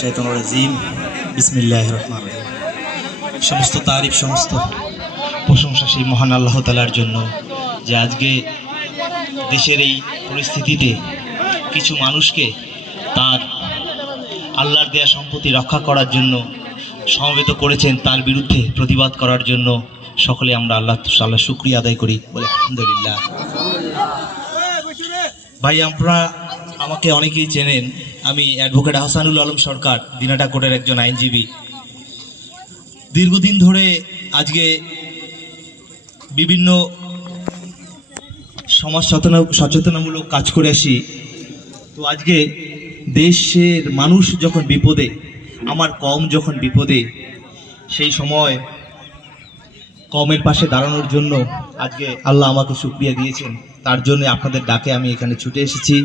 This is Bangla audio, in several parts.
শৈতন রাজিম বিসমিল্লাহ রহমান রহিম সমস্ত তারিফ, সমস্ত প্রশংসা সেই মহান আল্লাহ তালার জন্য যে আজকে দেশের এই পরিস্থিতিতে কিছু মানুষকে তার আল্লাহর দেয়া সম্পত্তি রক্ষা করার জন্য সমবেত করেছেন, তার বিরুদ্ধে প্রতিবাদ করার জন্য সকলে আমরা আল্লাহ আল্লাহ শুক্রিয়া আদায় করি। বলে আলহামদুলিল্লাহ। ভাই আপনারা আমাকে অনেকেই চেনেন। আমি অ্যাডভোকেট হাসানুল আলম সরকার, দিনাটা কোর্টের একজন আইনজীবী। দীর্ঘদিন ধরে আজকে বিভিন্ন সমাজ সচেতন, সচেতনামূলক কাজ করে আসি। তো আজকে দেশের মানুষ যখন বিপদে, আমার কম যখন বিপদে, সেই সময় কমের পাশে দাঁড়ানোর জন্য আজকে আল্লাহ আমাকে সুক্রিয়া দিয়েছেন। তার জন্য আপনাদের ডাকে আমি এখানে ছুটে এসেছি।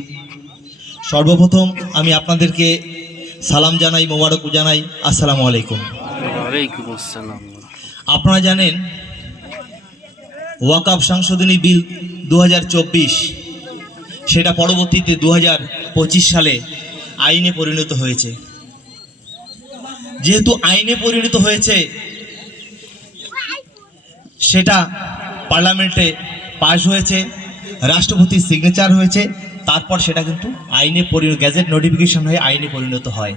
সর্বপ্রথম আমি আপনাদেরকে সালাম জানাই মোবারক জানাই। আসসালামু আলাইকুম। আপনারা জানেন ওয়াকাব সংশোধনী বিল দু হাজার চব্বিশ সেটা পরবর্তীতে দু হাজার পঁচিশ সালে আইনে পরিণত হয়েছে। যেহেতু আইনে পরিণত হয়েছে সেটা পার্লামেন্টে পাশ হয়েছে রাষ্ট্রপতির সিগনেচার হয়েছে তারপর সেটা কিন্তু আইনে পরিণত গ্যাজেট নোটিফিকেশন হয়ে আইনে পরিণত হয়।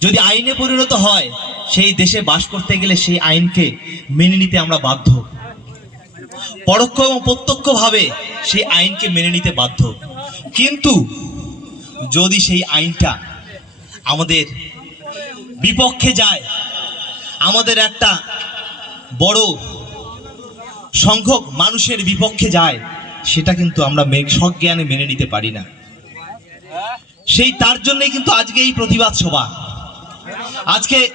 যদি আইনে পরিণত হয়, সেই দেশে বাস করতে গেলে সেই আইনকে মেনে নিতে আমরা বাধ্য। পরোক্ষ এবং প্রত্যক্ষভাবে সেই আইনকে মেনে নিতে বাধ্য। কিন্তু যদি সেই আইনটা আমাদের বিপক্ষে যায়, আমাদের একটা বড় সংখ্যক মানুষের বিপক্ষে যায় সেটা কিন্তু আমরা সজ্ঞানে মেনে নিতে পারি না। সেই তার জন্যই কিন্তু আজকে এই প্রতিবাদ সভা। আজকে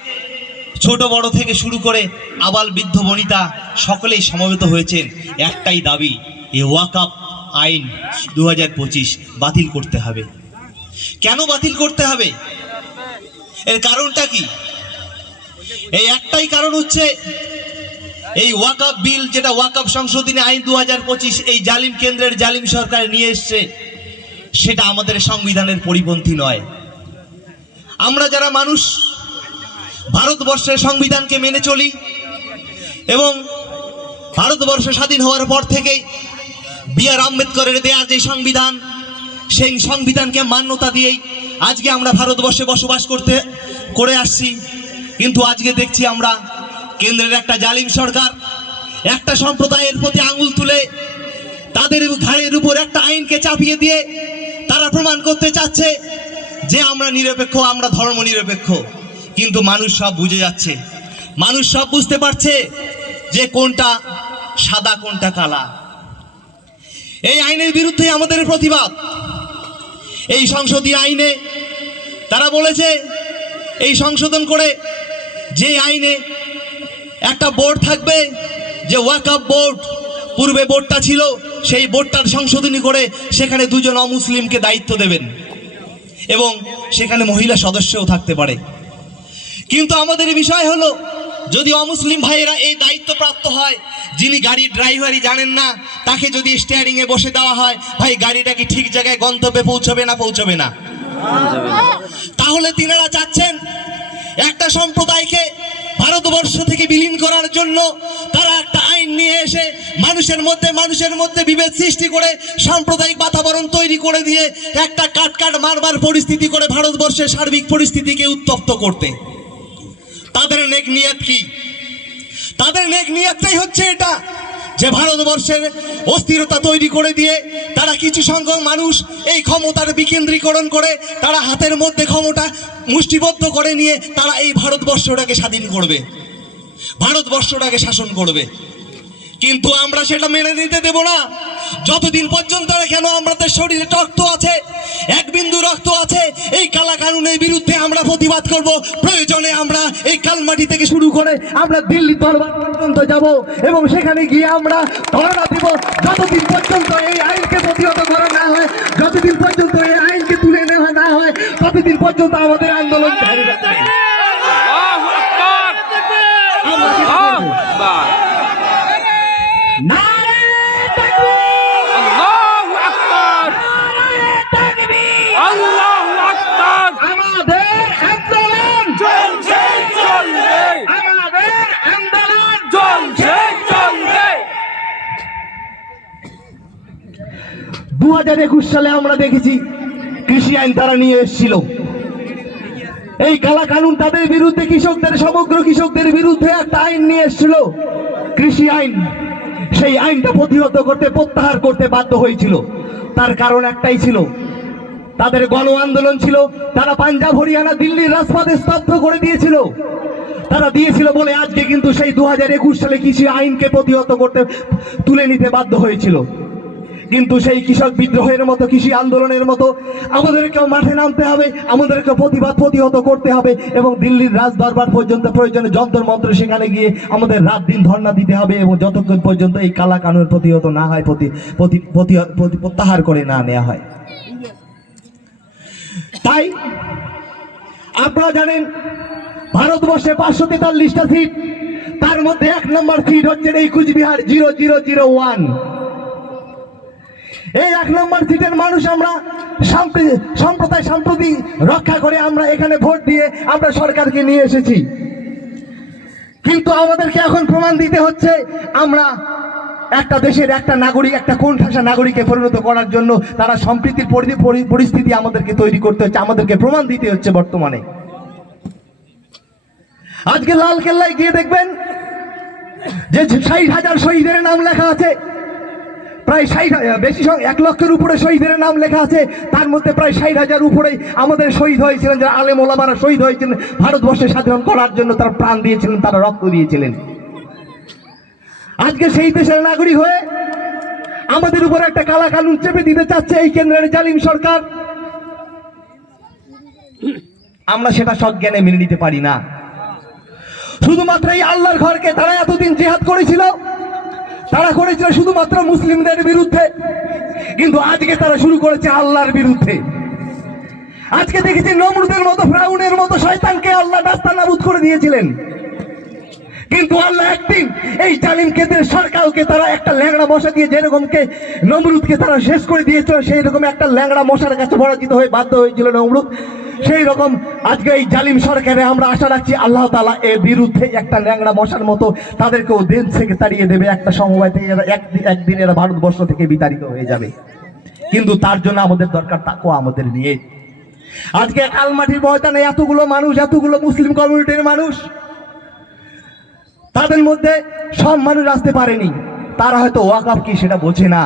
ছোট বড় থেকে শুরু করে আবাল বৃদ্ধ বনিতা সকলেই সমবেত হয়েছেন। একটাই দাবি এই ওয়াকআপ আইন দু হাজার পঁচিশ বাতিল করতে হবে। কেন বাতিল করতে হবে? এর কারণটা কি? এই একটাই কারণ হচ্ছে এই ওয়াকআপ বিল যেটা ওয়াকআপ সংশোধনী আইন দু হাজার পঁচিশ, এই জালিম কেন্দ্রের জালিম সরকার নিয়ে এসছে, সেটা আমাদের সংবিধানের পরিপন্থী নয়। আমরা যারা মানুষ, ভারতবর্ষের সংবিধানকে মেনে চলি এবং ভারতবর্ষ স্বাধীন হওয়ার পর থেকেই বি আর আম্বেদকরের দেয়া যে সংবিধান, সেই সংবিধানকে মান্যতা দিয়েই আজকে আমরা ভারতবর্ষে বসবাস করতে, করে আসছি। কিন্তু আজকে দেখছি আমরা কেন্দ্রের একটা জালিম সরকার, একটা সম্প্রদায়ের প্রতি আঙুল তুলে তাদের ঘাড়ের উপর একটা আইনকে চাপিয়ে দিয়ে তারা প্রমাণ করতে চাচ্ছে যে আমরা নিরপেক্ষ, আমরা ধর্ম নিরপেক্ষ কিন্তু মানুষ সব বুঝে যাচ্ছে, মানুষ সব বুঝতে পারছে যে কোনটা সাদা, কোনটা কালা। এই আইনের বিরুদ্ধে আমাদের প্রতিবাদ। এই সংসদীয় আইনে তারা বলেছে, এই সংশোধন করে যে আইনে একটা বোর্ড থাকবে যে ওয়াকআপ বোর্ড। পূর্বে বোর্ডটা ছিল সেই বোর্ডটার সংশোধনী করে সেখানে দুজন অমুসলিমকে দায়িত্ব দেবেন এবং সেখানে মহিলা সদস্যও থাকতে পারে। কিন্তু আমাদের বিষয় হলো যদি অমুসলিম ভাইয়েরা এই দায়িত্ব প্রাপ্ত হয় যিনি গাড়ির ড্রাইভারই জানেন না তাকে যদি স্টিয়ারিংয়ে বসে দেওয়া হয় ভাই গাড়িটা কি ঠিক জায়গায় গন্তব্যে পৌঁছবে না? পৌঁছবে না। তাহলে তিনারা চাচ্ছেন একটা সম্প্রদায়কে ভারতবর্ষ থেকে বিলীন করার জন্য তারা একটা আইন নিয়ে এসে মানুষের মধ্যে মানুষের মধ্যে বিভেদ সৃষ্টি করে সাম্প্রদায়িক বাতাবরণ তৈরি করে দিয়ে একটা কাট কাট মারবার পরিস্থিতি করে ভারতবর্ষের সার্বিক পরিস্থিতিকে উত্তপ্ত করতে। তাদের নেক নিয়াত কি? তাদের নেক নিয়াতটাই হচ্ছে এটা যে ভারতবর্ষের অস্থিরতা তৈরি করে দিয়ে তারা কিছু সংখ্যক মানুষ এই ক্ষমতার বিকেন্দ্রীকরণ করে তারা হাতের মধ্যে ক্ষমতা মুষ্টিবদ্ধ করে নিয়ে তারা এই ভারতবর্ষটাকে স্বাধীন করবে। ভারতবর্ষটাকে শাসন করবে। কিন্তু আমরা সেটা মেনে নিতে দেব না। যতদিন পর্যন্ত কেন আমাদের শরীরে রক্ত আছে, এক বিন্দু রক্ত আছে, এই কালা কানুনের বিরুদ্ধে আমরা প্রতিবাদ করব। প্রয়োজনে আমরা এই কালমাটি থেকে শুরু করে আমরা দিল্লি দরবার পর্যন্ত যাব এবং সেখানে গিয়ে আমরা ধর্ণা দিব। যতদিন পর্যন্ত এই আইনকে প্রতিহত করা না হয়, যতদিন পর্যন্ত এই আইনকে তুলে নেওয়া না হয়, ততদিন পর্যন্ত আমাদের আন্দোলন আল্লাহু আকবার আমরা সেটা আল্লাহু করব। আকবার নারে তাকবীর আল্লাহু আকবার নারে তাকবীর আল্লাহু আকবার আমাদের আন্দোলন হাজার একুশ সালে আমরা দেখেছি কৃষি আইন তারা নিয়ে এসেছিল। এই কালা কানুন তাদের বিরুদ্ধে কৃষকদের, সমগ্র কৃষকদের বিরুদ্ধে একটা আইন নিয়ে এসেছিল। কৃষি আইন, সেই আইনটা প্রতিহত করতে, প্রত্যাহার করতে বাধ্য হয়েছিল। তার কারণ একটাই ছিল, তাদের গণ আন্দোলন ছিল, তারা পাঞ্জাব, হরিয়ানা, দিল্লির রাজপথে স্তব্ধ করে দিয়েছিল। তারা দিয়েছিল বলে আজকে কিন্তু সেই দু হাজার একুশ সালে কৃষি আইনকে প্রতিহত করতে, তুলে নিতে বাধ্য হয়েছিল। কিন্তু সেই কৃষক বিদ্রোহের মতো, কৃষি আন্দোলনের মতো আমাদেরকেও মাঠে নামতে হবে, আমাদেরকে প্রতিবাদ প্রতিহত করতে হবে এবং দিল্লির রাজ দরবার পর্যন্ত প্রয়োজনে যন্ত্র মন্ত্র সেখানে গিয়ে আমাদের রাত দিন ধর্ণা দিতে হবে এবং যতক্ষণ পর্যন্ত এই কালা কানুন প্রতিহত না হয় প্রতি- প্রত্যাহার করে না নেওয়া হয়। তাই আপনারা জানেন, ভারতবর্ষে পাঁচশো তেতাল্লিশটা সিট, তার মধ্যে এক নম্বর সিট হচ্ছে এই Cooch Behar zero zero zero one. এই এক নম্বর সিটের মানুষ আমরা সাম্প্রতি- সম্প্রদায় সম্প্রতি রক্ষা করে আমরা এখানে ভোট দিয়ে আমরা সরকারকে নিয়ে এসেছি। কিন্তু আমাদেরকে এখন প্রমাণ দিতে হচ্ছে, আমরা একটা দেশের একটা নাগরিক, একটা কোন ঠাসা নাগরিকে পরিণত করার জন্য তারা সম্প্রীতির পরি- পরি- পরিস্থিতি আমাদেরকে তৈরি করতে হচ্ছে, আমাদেরকে প্রমাণ দিতে হচ্ছে বর্তমানে। আজকে লাল কেল্লায় গিয়ে দেখবেন যে ষাট হাজার শহীদের নাম লেখা আছে প্রায় ষাট বেশি এক লক্ষের উপরে শহীদের নাম লেখা আছে। তার মধ্যে প্রায় ষাট হাজার উপরে আমাদের শহীদ হয়েছিলেন, যারা আলেম ওলামারা শহীদ হয়েছিলেন, ভারতবর্ষে স্বাধীন করার জন্য তারা প্রাণ দিয়েছিলেন, তারা রক্ত দিয়েছিলেন। আজকে সেই দেশের নাগরিক হয়ে আমাদের উপর একটা কালা কানুন চেপে দিতে চাচ্ছে এই কেন্দ্রের জালিম সরকার। আমরা সেটা সজ্ঞানে মেনে নিতে পারি না। শুধুমাত্র এই আল্লাহর ঘরকে তারা এতদিন জেহাদ করেছিল তারা করেছিল শুধুমাত্র মুসলিমদের বিরুদ্ধে। কিন্তু আজকে তারা শুরু করেছে আল্লাহর বিরুদ্ধে। আজকে দেখেছি নমরুদের মতো, ফ্রাউনের মতো শয়তানকে আল্লাহ রাস্তা নাবুদ করে দিয়েছিলেন। কিন্তু আল্লাহ একদিন এই জালিম কেন্দ্রের সরকারকে তারা একটা ল্যাংড়া মশা দিয়ে যেরকমকে নমরুদকে তারা শেষ করে দিয়েছিল সেই রকম একটা ল্যাংড়া মশার কাছে পরাজিত হয়ে বাধ্য হয়েছিল নমরুদ। সেই রকম আজকে এই জালিম সরকারে আমরা আশা রাখছি আল্লাহ তালা এর বিরুদ্ধে একটা ল্যাংড়া মশার মতো তাদেরকেও দেশ থেকে তাড়িয়ে দেবে। একটা সময় থেকে একদিন একদিন এরা ভারতবর্ষ থেকে বিতাড়িত হয়ে যাবে। কিন্তু তার জন্য আমাদের দরকার তাকেও আমাদের নিয়ে। আজকে কালমাটির ময়দানে এতগুলো মানুষ, এতগুলো মুসলিম কমিউনিটির মানুষ তাদের মধ্যে সব মানুষ আসতে পারেনি। তারা হয়তো ওয়াকাপ কি সেটা বোঝে না।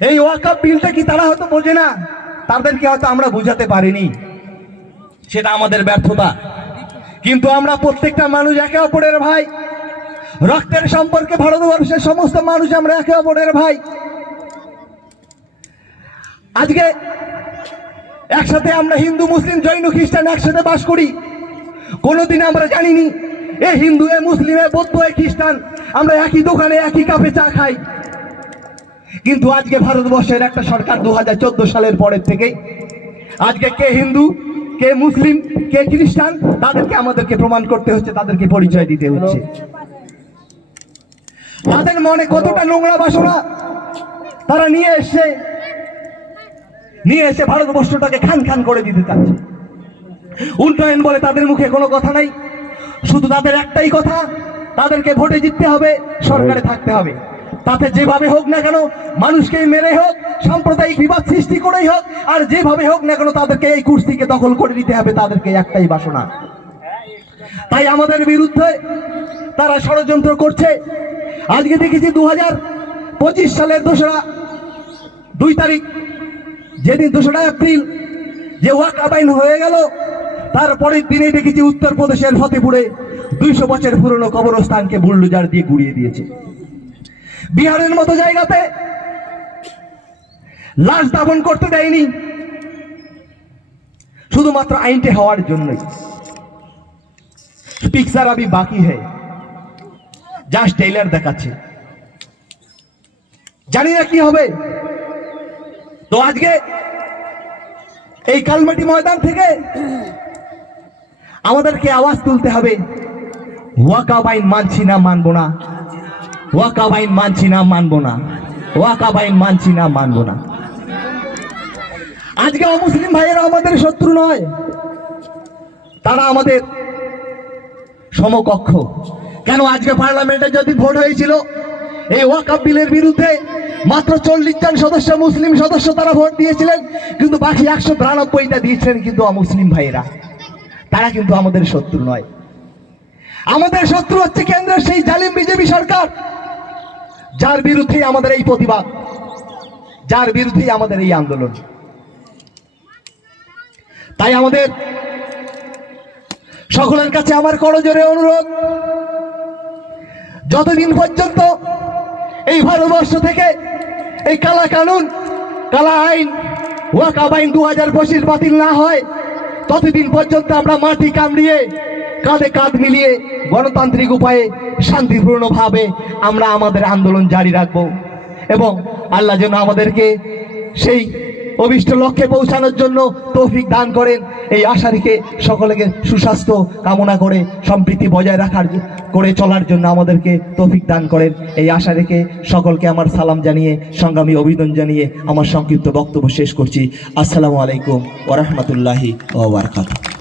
এই ওয়াকাপ বিলটা কি তারা হয়তো বোঝে না? তাদেরকে হয়তো আমরা বোঝাতে পারিনি। সেটা আমাদের ব্যর্থতা। কিন্তু আমরা প্রত্যেকটা মানুষ একে অপরের ভাই। রক্তের সম্পর্কে ভারতবর্ষের সমস্ত মানুষ আমরা একে অপরের ভাই। আজকে একসাথে আমরা হিন্দু, মুসলিম, জৈন, খ্রিস্টান একসাথে বাস করি। কোনোদিন আমরা জানিনি এ হিন্দু, এ মুসলিম, এ বৌদ্ধ, এ খ্রিস্টান, আমরা একই দোকানে একই কাপে চা খাই। কিন্তু আজকে ভারতবর্ষের একটা সরকার দুহাজার চোদ্দ সালের পরের থেকে আজকে কে হিন্দু, কে মুসলিম, কে খ্রিস্টান, তাদেরকে আমাদেরকে প্রমাণ করতে হচ্ছে, তাদেরকে পরিচয় দিতে হচ্ছে। তাদের মনে কতটা নোংরা বাসনা, তারা নিয়ে এসছে নিয়ে এসে ভারতবর্ষটাকে খান খান করে দিতে চাচ্ছে। উন্নয়ন বলে তাদের মুখে কোনো কথা নাই। শুধু তাদের একটাই কথা তাদেরকে ভোটে জিততে হবে সরকারে থাকতে হবে। তাতে যেভাবে হোক না কেন মানুষকে মেরে হোক সাম্প্রদায়িক বিবাদ সৃষ্টি করেই হোক আর যেভাবে হোক না কেন তাদেরকে এই কুর্সিকে দখল করে নিতে হবে তাদেরকে একটাই বাসনা। তাই আমাদের বিরুদ্ধে তারা ষড়যন্ত্র করছে। আজকে দেখেছি দু হাজার পঁচিশ সালের দোসরা দুই তারিখ যেদিন দোসরা এপ্রিল যে ওয়াকাবাইন হয়ে গেল তারপরের দিনে দেখেছি উত্তরপ্রদেশের ফতেপুরে দুইশো বছর পুরনো কবরস্থানকে বুল্ডুজার দিয়ে গুড়িয়ে দিয়েছে। বিহারের মতো জায়গাতে লাশ দাফন করতে দেয়নি। শুধুমাত্র আইনটি হওয়ার জন্যই। পিকচার আমি বাকি হ্যায় জাস্ট টেইলার দেখাচ্ছে। জানি না কি হবে। তো আজকে এই কালমাটি ময়দান থেকে আমাদেরকে আওয়াজ তুলতে হবে। ওয়াকাবাইন মানছি না, মানব না। ওয়াকাবাইন মানছি না, মানব না। ওয়াকাবাইন মানছি না, মানব না। আজকে অমুসলিম ভাইয়েরা আমাদের শত্রু নয়। তারা আমাদের সমকক্ষ। কেন আজকে পার্লামেন্টে যদি ভোট হয়েছিল, এই ওয়াকাপ বিলের বিরুদ্ধে মাত্র চল্লিশ জন সদস্য, মুসলিম সদস্য তারা ভোট দিয়েছিলেন, কিন্তু বাকি একশো বিরানব্বইটা দিয়েছিলেন কিন্তু অমুসলিম ভাইয়েরা। তারা কিন্তু আমাদের শত্রু নয়। আমাদের শত্রু হচ্ছে কেন্দ্রের সেই জালিম বিজেপি সরকার। যার বিরুদ্ধেই আমাদের এই প্রতিবাদ। যার বিরুদ্ধেই আমাদের এই আন্দোলন। তাই আমাদের সকলের কাছে আমার করজোরে অনুরোধ, যতদিন পর্যন্ত এই ভারতবর্ষ থেকে এই কালা কানুন কালা আইন, ওয়াকাব আইন দু হাজার পঁচিশ বাতিল না হয় ততদিন পর্যন্ত আমরা মাটি কামড়িয়ে, কাঁধে কাঁধ মিলিয়ে গণতান্ত্রিক উপায়ে শান্তিপূর্ণভাবে আমরা আমাদের আন্দোলন জারি রাখব। এবং আল্লাহ যেন আমাদেরকে সেই অভিষ্ট লক্ষ্যে পৌঁছানোর জন্য তৌফিক দান করেন। এই আশা রেখে সকলকে সুস্বাস্থ্য কামনা করে, সম্প্রীতি বজায় রাখার করে চলার জন্য আমাদেরকে তৌফিক দান করেন। এই আশা রেখে সকলকে আমার সালাম জানিয়ে, সংগ্রামী অভিনন্দন জানিয়ে আমার সংক্ষিপ্ত বক্তব্য শেষ করছি। আসসালামু আলাইকুম ওরহমতুল্লাহি ওবরাকাতুহু